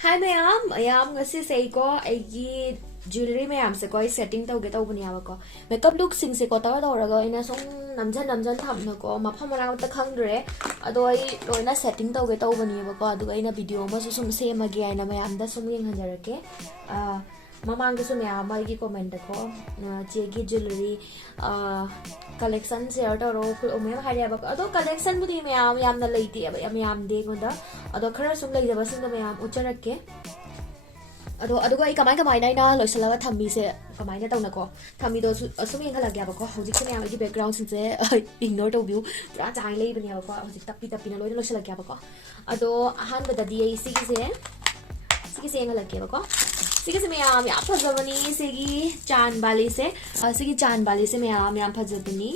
Hi ma'am, I am ngasi say ko aigi jewelry ma'am se ko setting tau ge tau bani aba ko makeup look sing se ko taw taw raga ina song namjan tham na ko mapham ra ta khang dre ado ai loina setting tau ge tau bani aba ko adu ina video ma sum se ma ge ina ma'am da sum yeng hanjar ke mamang ge sum ya ma gi comment ko che gi jewelry collection share taw ro ku o ma'am hari aba ko ado collection budi ma'am yam na leiti aba yam de ko da ado khara sum lei jaba sing da ma'am ucharak ke ado I kamai na loisala thammi se kamai na tawna ko thammi do sum yeng khala gya ba ko hojik se me gi background sin se ignore to view pura chai lei bani ba ko hojik tapi na loisala gya ba ko ado ahan ba da di si gi se yeng khala gya ba ko si gi se me ya phajabani se gi chan bali se me ya phajabani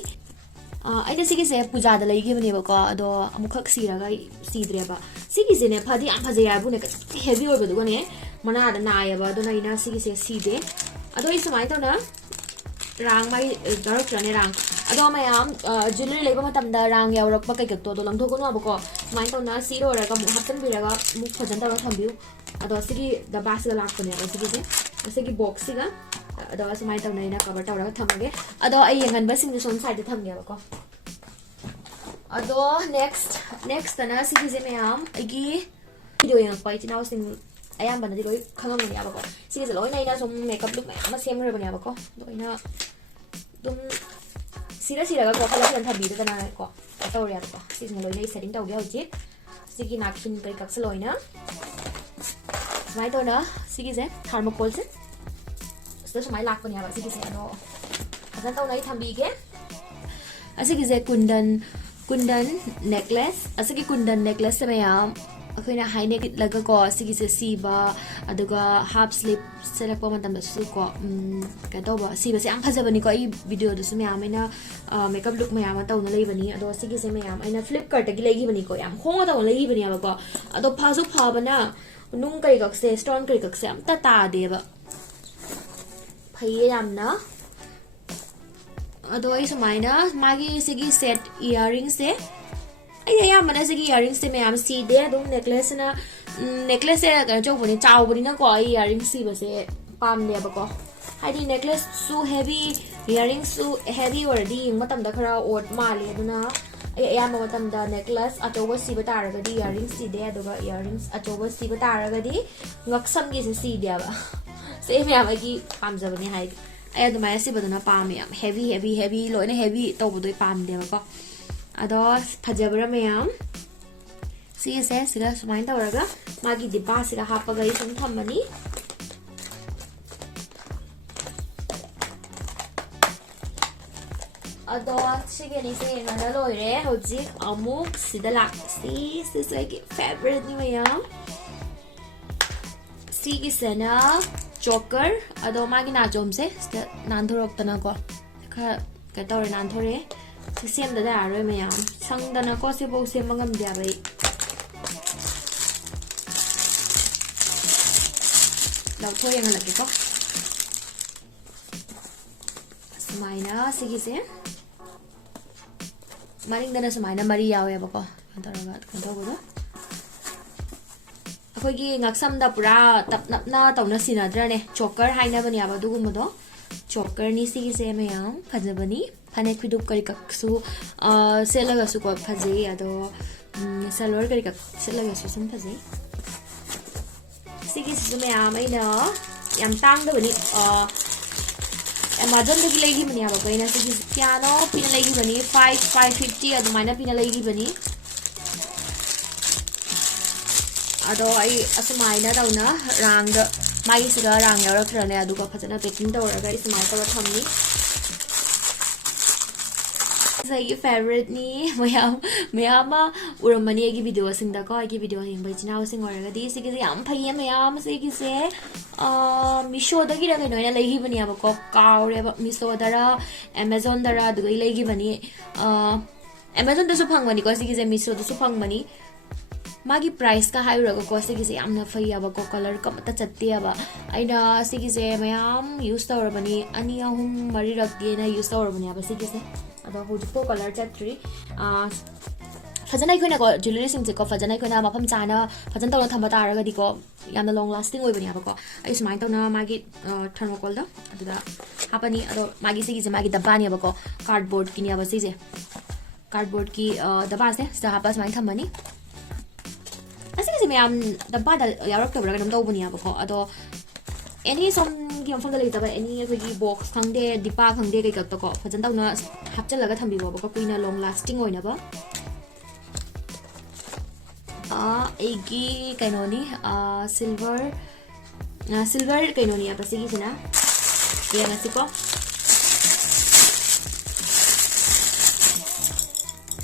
aina sigi se puja da legi bani ba ko ado amukhak siraga sidre ba sigi se ne phadi am phajaya bu ne heavy or ba du ne mana da na ya ba do na ina sigi se side ado I samai to na rang mai dark ne rang ado ma yam jewelry leba matam da rang ya rak ba kai to do lang tho ko na ba ko mai to na siro ra ga mu hatan bi ra ga mu phajan da ra thambiu ado sigi da bas ga lak ne sigi box siga ado samai to na ina cover ta ra thamage ado ai yangan ba sing son side tham ya ba ko ado next na sigi se me am agi video yang pai ti now sing ayam bana di loi khangam ni aba ko sigi se loi na ina som makeup look ma sem re bani aba ko loi na dum sira ga ko khala kan thabi da na ko taw ya ko sigi loi na setting taw ge hoji sigi nakin kai kak se loi na mai to na sigi se thermocol se sto mai lak bani aba sigi se no asan taw nai thambi ge asigi se kundan necklace asigi kundan necklace se mayam akhina high neck laga ko asigi se siba aduga half slip select pa matam da su ko ka do ba siba se am phajabani ko I video du su mayam ina makeup look mayam taw na lei bani ado asigi se mayam ina flipkart gi lei gi bani ko yam khong taw lei bani aba ko ado phasu phabana nung kai gak se stone kai gak se am ta de ba phai yam na ado I sumaina magi sigi set earrings se ai mana sigi earrings se me am si de dum necklace se ga jo bani chaw bani na ko earrings si ba se pam ne ba ko haidi necklace su heavy earrings su heavy already matam da khara ot mali aduna ai matam da necklace achoba si ba tar ga di earrings si de aduga earrings achoba si ba tar ga di ngaksam gi se si de ba se me am gi pam jabani hai ai adu mai si baduna pam yam heavy loina heavy to budoi pam de ba ko ado phajabra me yam si se siga sumain ta waraga magi diba siga hapaga I sum thammani ado sige ni se ngana loire hoji amuk sida lak si like favorite ni me yam si gi sena choker ado magi na jom se nan thorok tana ko kha ka tor nan thore sem da da ro me yam sang da na ko se bo sem mangam dia bai law thoi yang lagi ko sumaina sigi se maring da na sumaina mari yawe ba ko antaraga kan to go akogi ngaksam da pura tap nap na tawna sinadra ne choker haina bani aba dugum do choker ni sigi se me yam phajabani phane khiduk kari kaksu selaga su ko phaje ado salwar kari kak selaga su sum phaje sigi se me yam ina yam tang da bani Amazon da legi bani aba ko ina sigi piano pina legi bani 550 ado maina pina legi bani ado ai asumai na dauna rang da mai siga rang yarak rane adu ka phajana packing tawraga ismai tawa thamni sai favorite ni mayama uramani gi video sing da ko gi video hing bai chinaw sing oraga di sigi yam phai mayam sigi se misho da gi ra kai noina legi bani aba ko kaure ba misho dara amazon dara du gai legi bani amazon da su phangmani ko sigi se misho da su phangmani magi price ka high raga ko sigi se amna fai aba ko color ka mata chatte aba aina sigi se mayam use tawra bani ani ahum mari rak de na use tawra bani aba sigi se ado hoji ko color chatri फजन अखोइना को jewellery सिंगसे को फजन अखोइना मफम चाना फजन तौना थंबा तारगदी को यामना long lasting ओइबनियाबा को आई सुमाइन तौना मागी thermocol दा अदुदा हापनी अदो मागी सिगिसे मागी दब्बानियाबा को कार्डबोर्ड किनियाबा सिजे कार्डबोर्ड की दब्बा से sta हापा सुमाइन थंबनी असिगिसे मैम दब्बा दा यारक्तबरा गनम तौबनियाबा को अदो एनी सम की मफम दा लेतबा एनी अखोगी बॉक्स खंगदे दिपा खंगदे कई कक्तो को फजन तौना हापचलगा थंबिबा को कुइना लॉन्ग लास्टिंग ओइनाबा एगी कैनोनी सिल्वर कैनोनी अब सिगिसना ये नसिको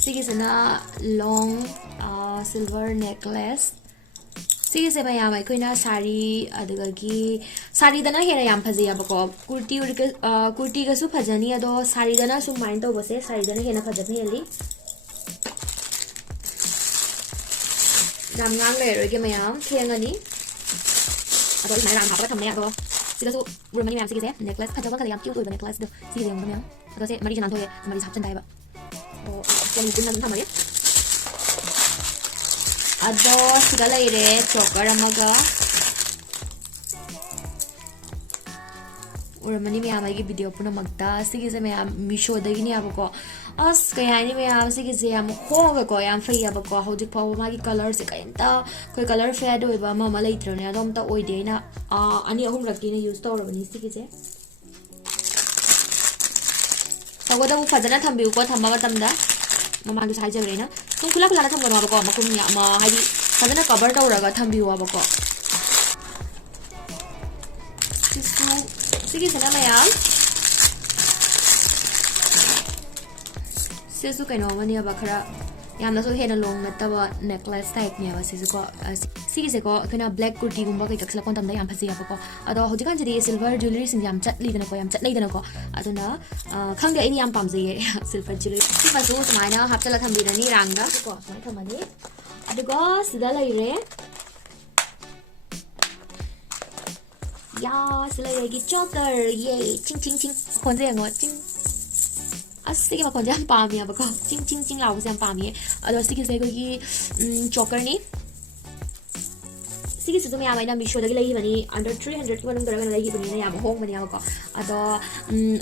सिगिसना लॉन्ग सिल्वर नेकलेस सिगिसे मयाम अखोइना साड़ी अदुगगी साड़ी दना हेना याम फजैयाबको कुर्ती गसु फजनी अदो साड़ी दना सु माइन तौबसे साड़ी दना हेना फजब heli Nam ngang le rồi kia mày ám thiêng anh đi, à tôi mày làm học cái thằng này rồi, xin lỗi rồi mày làm gì thế, necklace, phải cho các cái làm kêu tôi về necklace được, gì gì không mày, tôi sẽ mày đi làm thôi, mày đi sắm chân tay vậy, cái mình cũng làm thằng mày đấy, à đó, xin lỗi đấy, choker làm cái, rồi mày đi mày làm cái video pun magda, xin cái mày làm Misho đấy cái này bako. As kaya ni ma'am से किसी हम होगा कोई हम free अब को हो जिक पाव मागी कलर से कहीं ता कोई कलर फेड हो इबा मामा ले इतना ने तो ओई दे ना अनि अहुम रखी ने यूज तो और बनी सी किसे तो वो तो फजना थंबी को थंबा का तमदा मामा जो साइज रे ना तुम खुला खुला ना थंबा मा को मकुम या मा हाई फजना कवर तो रगा थंबी हुआ बको सी किसे ना मैम सिसु कइनो मनी अब खरा यामना सो हेना लोंग नतबा नेकलेस टाइप ने अब सिसु को सिगिसे को कना ब्लैक कुर्ती गुम्बा कई कक्सला कोन तमदा याम फसे अब को अदो होजिकान जदी सिल्वर ज्वेलरी सिंग याम चटली दना को याम चटलै दना को अदुना खंगे इनी याम पामजे सिल्वर ज्वेलरी सि पासु समाइना हापचला थंबिरनी रांगदा को समाइ थमनी अदुगो सिदा लैरे या सिला येगी चोकर ये चिंग चिंग चिंग खोनजे यांगो चिंग असली में कौन सा हम पामी अब को चिंग चिंग चिंग लाओ से हम पामी है अदो असली किसे कोई चोकर नहीं सिगी से तो मैं आवाज़ ना मिशो लगी लगी बनी अंडर 300 की बनूं करेगा लगी बनी ना याम होंग बनी अब को अदो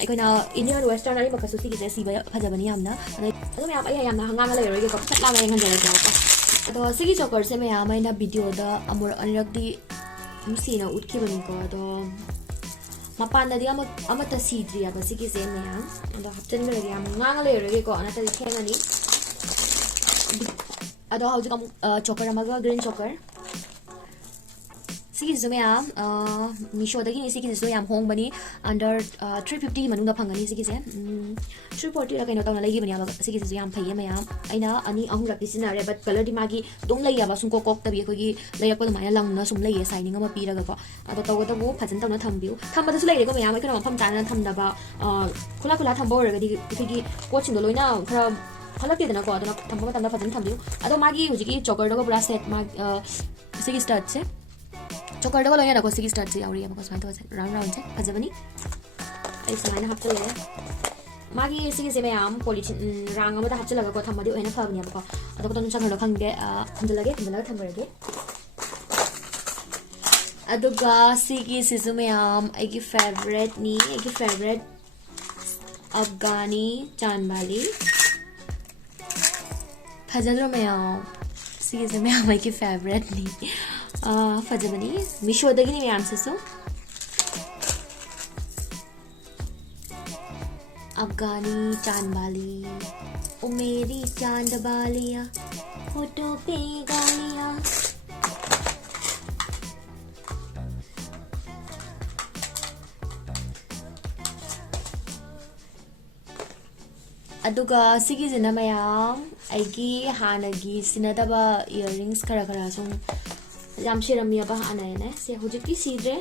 एक कोई ना इंडियन वेस्टर्न वाली बकसु सिगी से सीबा फजा बनी हम ना अदो मैं आप याम ना हंगामा लगे रोगे को चटला में हंगा लगे को अदो सिगी चोकर से मैं आवाज़ ना वीडियो दा अमर अनिरक दी मुसीना उठ के बनी को अदो मपानदी अमता सीद्री अब सिगिसे मैम अदो हप्चनगरगे याम ngang लेरगे को अनतरी खेंगनी अदो हौजिक चोकर अमगा ग्रीन चोकर सिगिसे मैम मिशो दगी नि सिगिसे याम होंग बनी अंडर 350 मनुंग फंगनी सिगिसे 340 रा कइनो तौना लगी बनी अब सिगिसे याम फैये मैम अइना अनि अहुम रखि सिनारे बट कलर दि मागी दुम लई अब सुंको कोक तबी कोगी लयक पद माया लंगना सुम लई साइनिंग अमा पीरगा को अदो तवगतबो फजन तौना थंबिउ थंबदसु लइरे को मैम कनो मफम चाना थंदबा खुला खुला थंबो रगदी कोगी कोचिंग लोइना खरा फलक्तेदना को अदो थंबो तंदा फजन थंबिउ अदो मागी हुजिकी चोकर दो पूरा सेट मा सिगी स्टार्ट से चोकर दो लोइना को सिगी स्टार्ट से याउरी अब को समान तो राउंड राउंड से फजबनी ऐसे माइना हप्चले मागी सिगी से मैम पॉलिथिन रांग अमदा हप्चलगा को थंबदी ओइना फबनी अब को अदो को चंगड़ खंगे हंदलगे थंबरगे अदुगा सिगी सिसु मैम एगी फेवरेट नी एगी फेवरेट अफगानी चांदबाली फजलो मैम सिगी से मैम एगी फेवरेट नी फजबनी मिशो दगी नी मैम सिसु अफगानी चांदबाली ओ मेरी चांदबालिया फोटो पे गालिया अदुगा सिगी जिना मैम आइगी हानगी सिनदबा इयरिंग्स खरा खरा सुम याम शिरमी अब हाना ने से हुजिकी सीद्रे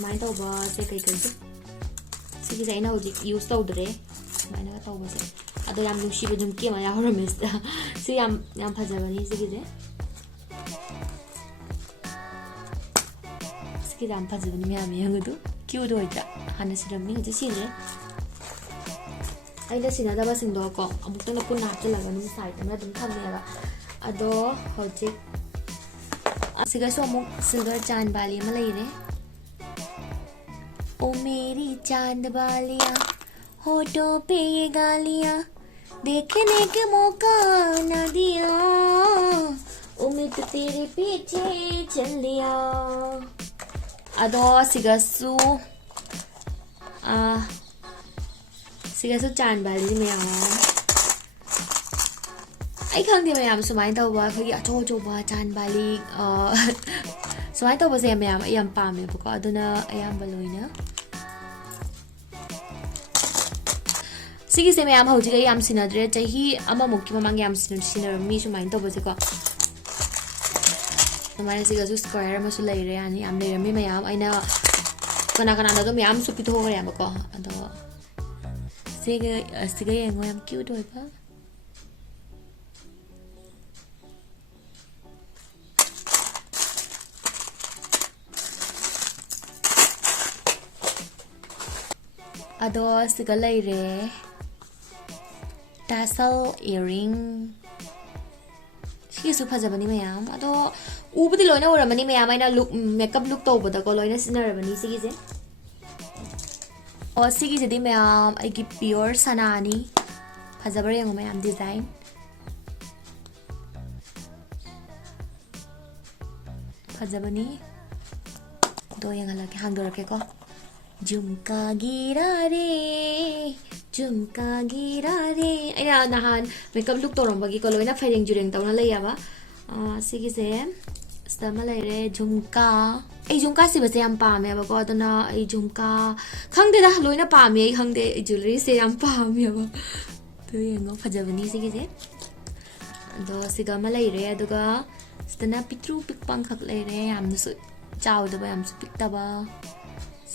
माइन तौबा से कई कई सिगी जाइना हुजिक यूज तौदरे माइना का तौबा से अदो याम नुशिबो जुमकी मा याहरमिस से याम फजबनी सिगी जे सिगी याम फजबनी मैम यंगदु क्यूट होइता हाना सिरमी हुजि सीद्रे ꯑꯩꯅ ꯁꯤꯟꯅꯗꯕꯁꯤꯡꯗꯣꯀꯣ ꯑꯃꯨꯛꯇꯪꯗ ꯄꯨꯟꯅ ꯍꯥꯞꯆꯤꯜꯂꯒꯅꯤ ꯁꯥꯏꯠ ꯑꯃ ꯑꯗꯨꯝ ꯊꯝꯃꯦꯕ ꯑꯗꯣ ꯍꯧꯖꯤꯛ ꯑꯁꯤꯒꯁꯨ ꯑꯃꯨꯛ सिल्वर चांद वाली अमा लेरे ओ मेरी चांद वालिया होठों पे ये गालियां देखने के मौका न दिया उम्मीद तेरे पीछे चल दिया अदो सिगसु चांद वाली मैम आई खंगदे मैम सुमाइन तौबा अखोगी अचो अचोबा चांद वाली सुमाइन तौबसे मैम यम पामेबको अदुना अयाम्बा लोइना सिगिसे मैम हौजिग याम सिनद्रे चही अमा मुक्की ममांग याम सिनरमी सुमाइन तौबसेको सुमाइन सिगसु स्क्वायर अमसु लेरे यानी याम लेरमी मैम आइना कना कना दो मैम सु पिथोगरे यामको अदो सिगे येंगो याम क्यूट होइबा अदो सिगा लेरे tassel earring सिगिसु फजबनी मैम अदो उबदी लोइना ओरमनी मैम आइना लुक मेकअप लुक तौबदा को लोइना सिनरबनी सिगिसे और सिगिसेदी मैम आइगी प्योर सनानी फजबर यंगो मैम डिजाइन फजबनी दो यंगला के हांगदोरके को झुमका गिरा रे अꯩꯅ नहान मेकअप लुक तौरम्बगी को लोइना फैरेंग जुरेंग तौना लेयाबा सिगिसे स्टमा लेरे झुमका ऐ झुमका सिबसे याम पामेबको अदना ऐ झुमका खंगदेदा लोइना पामे ऐ खंगदे ज्वेलरी से याम पामेबा तो येंगो फजबनी सिगिसे अदो सिगमा लेरे अदुगा स्तना पित्रू पिकपांग खक लेरे यामनसु चावदबा यामसु पिक्तबा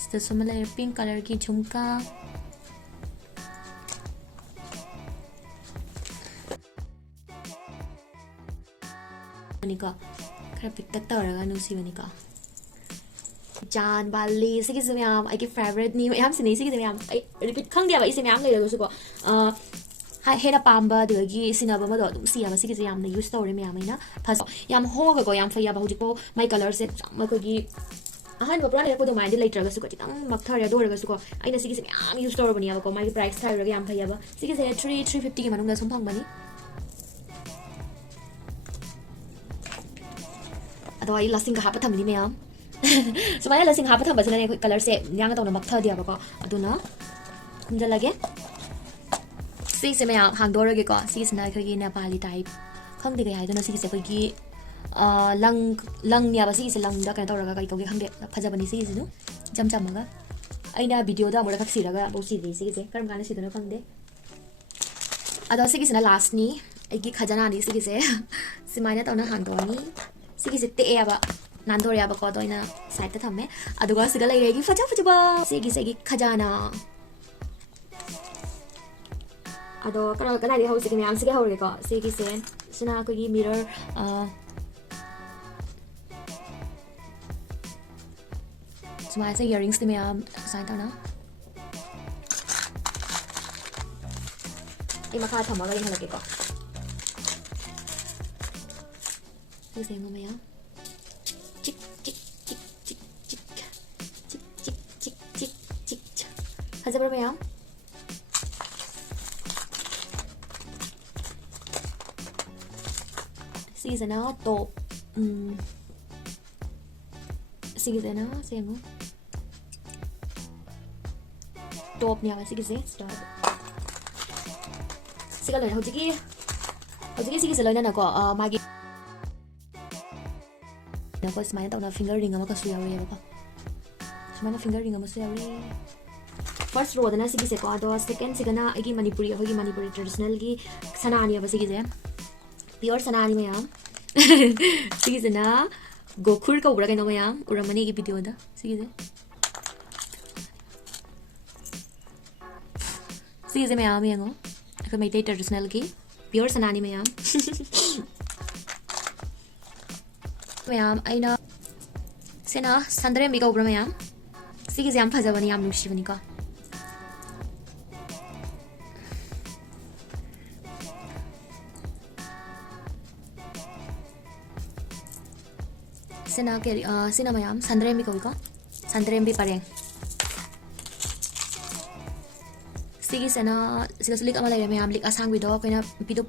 स्तना लेरे पिंक कलर की झुमका खरा पिक्तक तौरगा नुसीबनिका चांद वाली सिगिसे मैम आई फेवरेट नी मैम सिनी सिगिसे मैम आई रिपीट खंगदियाबा इसे मैम लेरगसुको हेना पाम्बा दगी सिनाबा मदो दुम सियाबा सिगिसे याम यूज तौरे मैम आइना फस याम होगको याम फैयाबा हुजिको माई कलर से मकोगी अहन बप्रा लेको दो माइंड लेट्रगसुको तितंग मक्थारे दोरगसुको आइना सिगिसे मैम यूज तौरबनियाबको माई प्राइस थाइरगा याम फैयाबा सिगिसे 350 के मनुंगा सम फंगबनी अदो आई लसिंग हाप थमनी मैम सुमाइना लसिंग हाप थमबसने ने कलर से यांग तौना मक्था दियाबको अदुना हुंजलगे सिसे मैम हांगदोरगे को सिसना खगी नेपाली टाइप खंगदे गय हाइदना सिसे खगी लंग नियाबा सिसे लंग दा कने तौरगा कई कौगे खंगदे फजबनी सिसे नु जमजमगा आइना वीडियो दा मोरा खक्सिरगा बोसी दे सिसे करम गाने सिदना खंगदे अदो सिसे ना लास्ट नि आइगी खजाना नि सिसे सिमाइना तौना हांगदोनी सिगिसे तेयाबा नांदोरियाबा को दोइना साइड थम्मे अदुगा सिगा लेरेगी फजा फजबा सिगिसेगी खजाना अदो कना कना रि हौसिगे मैम सिगे हौरे को सिगिसे सिना कोगी मिरर सुमाइ से इयरिंग्स ते मैम साइन तौना ए मखा थमगा यंगलके को सिगिसे ngो मैम चिक चिक चिक चिक चिक चिक चिक चिक चिक चिक फजबर मैम सिगिसे ना तो सिगिसे ना सेंगो टॉप नियाबा सिगिसे स्टार्ट सिगा लोइना हौजिगी सिगिसे लोइना नको मागी नको स्माइल तौना फिंगर रिंग अमा कसु यावरेबको स्माइल फिंगर रिंग अमा सु यावरे फर्स्ट रो दना सिगिसे को अदो सेकंड सिगना आगी मणिपुरी होगी मणिपुरी ट्रेडिशनल की सनानी अब सिगिसे प्योर सनानी मैम सिगिसे ना गोखुर को उरा केनो मैम उरमनी की वीडियो दा सिगिसे मैम यंगो अखो मेटे ट्रेडिशनल की प्योर सनानी मैम मैम आइना सेना संदरे मिका उब्रा मैम सिगिसे याम फजबनी याम नुसिबनी को sena ke sina mayam Sandrembi ko Sandrembi pareng sigi sena siga sulik ama leire mayam lik asang bido koina pidup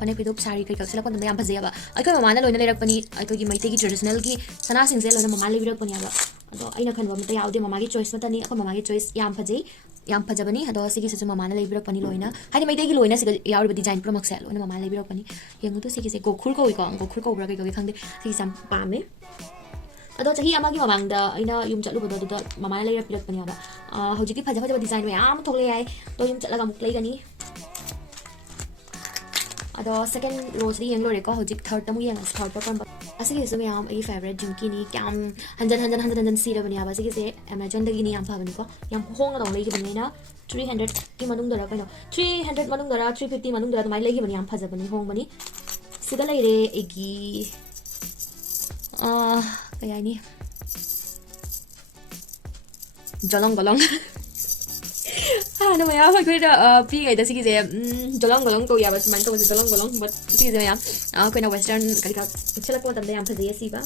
pane pidup sari kai kaksela kon mayam phajeba ai ko mama na loina lerak pani ai ko gi maite gi traditional gi sana sing se loina mama lebirak pani aba ado aina khanwa mata yaude mama gi choice mata ni ko mama gi choice yam phajei yam phajabani ado sigi se mama na lebirak pani loina hani maite gi loina siga yaur ba design promak se loina mama lebirak pani yengu to sigi se gokhur ko gokhur ko bra kai ko khangde sigi sam pame ado chahi amagi mamangda aina yum chatlu bodo do mama na leira pirak pani aba hojiki phaja phaja design me am thokle ai to yum chatlaga muk lei gani ado second rose di yenglo reko hojik third tamu yang third pa kon asigi so me am ai favorite jumki ni kam hanjan si ra bani aba sigi se amazon dagi ni am phabani ko yam hong da lei gi bani na 300 ki manung dara kaino 300 manung dara 350 manung dara mai lei gi bani am phaja bani hong bani siga lei re egi kaya ini jolong ano maya pag kuya pi kay da sige se jolong ko ya bas man to jolong but sige se maya ko na western kali ka chala ko tam da yam phajai si ba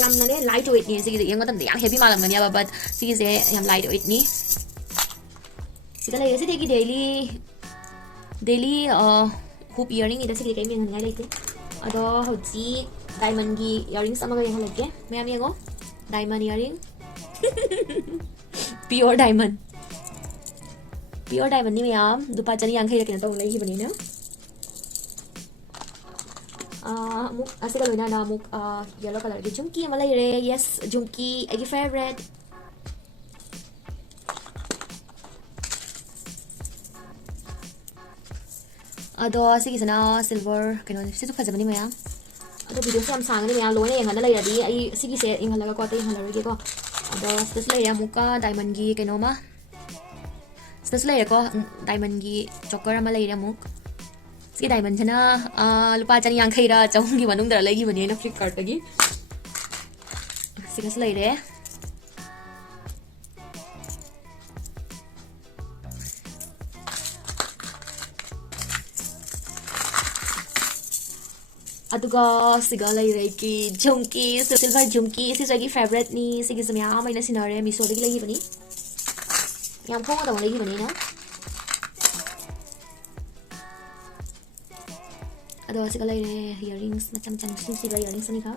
yam na ne light weight ni sige se yang tam da yang heavy malam ngani ba but sige se yam light weight ni sige la yesi degi daily hoop earring ida sige kay mi ngai lite ado hoji diamond gi earring sama ga yang lage ma'am yengo diamond earring pure diamond ni ma'am dupa chani yang khai rakina to lai hi bani na muk asika loina na muk yellow color gi jumki ama lai re yes jumki agi favorite ado asigi sana silver kino situ phajabani ma'am ado video se am sangani ma'am loina yang hana lai radi ai sigi se ing halaga ko te ing halarage ko ado stas lai ya muka diamond gi kino ma stas lai ko diamond gi choker ama lai ra muk sigi diamond chana lupa chani yang khaira chong gi manung dara lai gi bani na Flipkart gi sigi lai re aduga siga lai re ki jumki silver jumki isi sagi favorite ni sigi samya maina sinare miso degi lai bani yam khong da lai bani na ado siga lai re earrings macam si earrings ni ka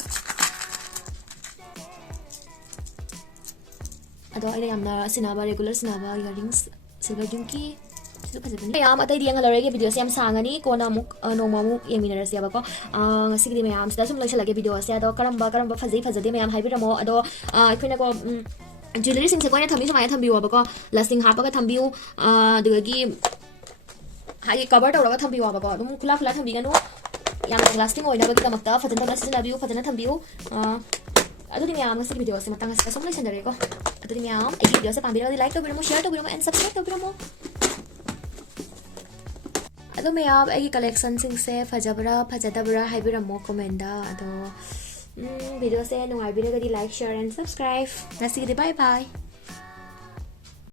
ado ina yamna sinaba regular sinaba earrings silver jumki mayam atai di ang halarage video se am sangani kona muk noma muk yeminara se abako sigidi mayam sida sum laisha lage video se ado karamba phajade mayam haibiramo ado akhina ko jewelry sing se koina thambi sumaya thambiu abako lasting hapaga thambiu dugagi hai cover tawraga thambiu abako dum khula thambiganu yam lasting oina ba kidamakta phajana ba sinabiu phajana thambiu ado di mayam se video se matanga sida sum laisha ndare ko ado di mayam ei video se pambiramo like to biramo share to biramo and subscribe to biramo ado mayam ai collection sing se phajabra phajadabra haibiramo comment da ado video se nungai bina gadi like share and subscribe nasi bye bye